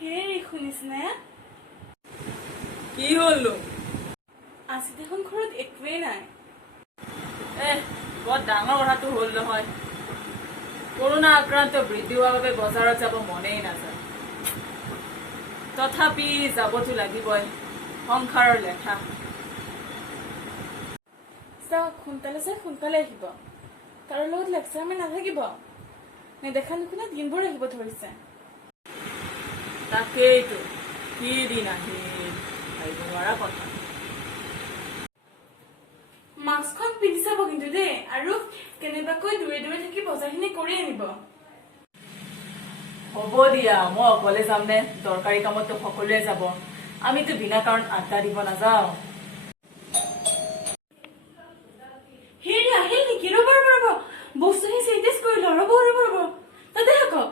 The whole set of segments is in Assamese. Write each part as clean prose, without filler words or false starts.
হেৰি শুনিছনে? কি হলো? আজি দেখোন ঘৰত একোৱেই নাই। বৰ ডাঙৰ কথাটো হল নহয়। কৰোণা আক্ৰান্ত বৃদ্ধি হোৱাৰ বাবে বজাৰত যাব মনেই নাযায়। তথাপি যাবতো লাগিবই, সংসাৰৰ লেঠা। চাওক, সোনকালে চাই সোনকালে আহিব। কাৰো লগত লেকচাৰ মাৰি নাথাকিব। নেদেখা নুশুনা দিনবোৰ আহিব ধৰিছে। তাকেইতো, কি দিন আহিল ভাবিব নোৱাৰা কথা। মাস্কখন পিন্ধি চাব কিন্তু দেই, আৰু কেনেবাকৈ দূৰে দূৰে থাকি বজাৰখিনি কৰি আনিব। হ'ব দিয়া, মই অকলে যাম নে? দৰকাৰী কামততো সকলোৱে যাব। আমিতো বিনা কাৰণ আড্ডা দিব নাযাওঁ। হেৰি আহিল নেকি? ৰ'ব ৰ'ব ৰ'ব, বস্তুখিনি চেনিটাইজ কৰি লওঁ। ৰ'ব ৰ'ব ৰ'ব, তাতে থাকক।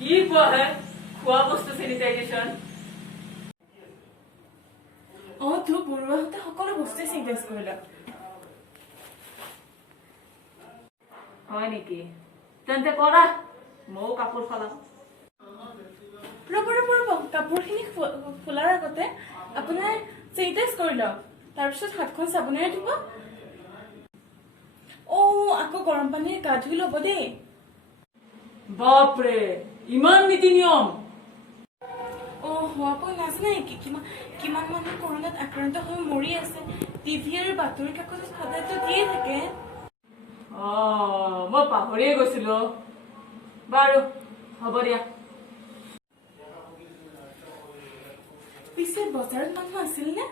কি কোৱা হে? খোৱা বস্তু চেনিটাইজেশ্যন? তো বৰুৱাহঁতে সকলো বস্তুৱে চেনিটাইজ কৰি লয়। হয় নেকি? তেন্তে কৰা, ময়ো কাপোৰ সলাম। ৰ'ব ৰ'ব ৰ'ব, কাপোৰখিনি খোলাৰ আগতে আপোনাৰ চেনিটাইজ কৰি লওক। তাৰপিছত হাতখন চাবোনেৰে ধুব। আকৌ গৰম পানীৰে গা ধুই ল'ব দেই। বাপৰে, ইমান নীতি নিয়ম? হোৱাকৈ নাজানে নেকি কিমান মানুহ কৰোণাত আক্ৰান্ত হৈ মৰি আছে? টিভি আৰু বাতৰি কাকতত সদায়তো দিয়ে থাকে। মই পাহৰিয়ে গৈছিলো। বাৰু, হ'ব দিয়া। পিছে বজাৰত মানুহ আছিল নে?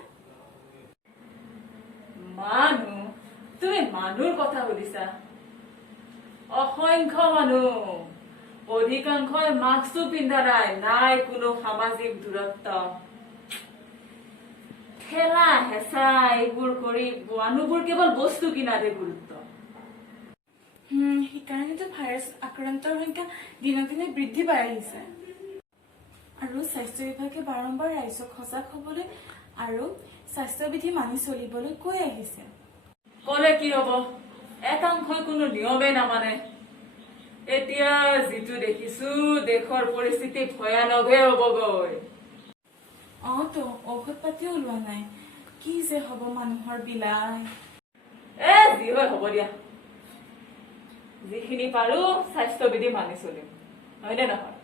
মানুহ? তুমি মানুহৰ কথা সুধিছা? অসংখ্য মানুহ। অধিকাংশই মাস্কো পিন্ধা নাই কোনো সামাজিক দূৰত্ব। ঠেলা হেঁচা এইবোৰ কৰি মানুহবোৰ কেৱল বস্তু কিনাতে গুৰুত্ব। সেইকাৰণেতো ভাইৰাছ আক্ৰান্তৰ সংখ্যা দিনক দিনে বৃদ্ধি পাই আহিছে। আৰু স্বাস্থ্য বিভাগে বাৰম্বাৰ ৰাইজক সজাগ হবলৈ আৰু স্বাস্থ্যবিধি মানি চলিবলৈ কৈ আহিছে। কলে কি হব? একাংশই কোনো নিয়মে নামানে। এতিয়া যিটো দেখিছো, দেশৰ পৰিস্থিতি ভয়ানকহে হবগৈ। তো ঔষধ পাতিও ওলোৱা নাই। কি যে হব মানুহৰ বিলাই। যি হয় হব দিয়া। যিখিনি পাৰো স্বাস্থ্যবিধি মানি চলিম, হয়নে নহয়?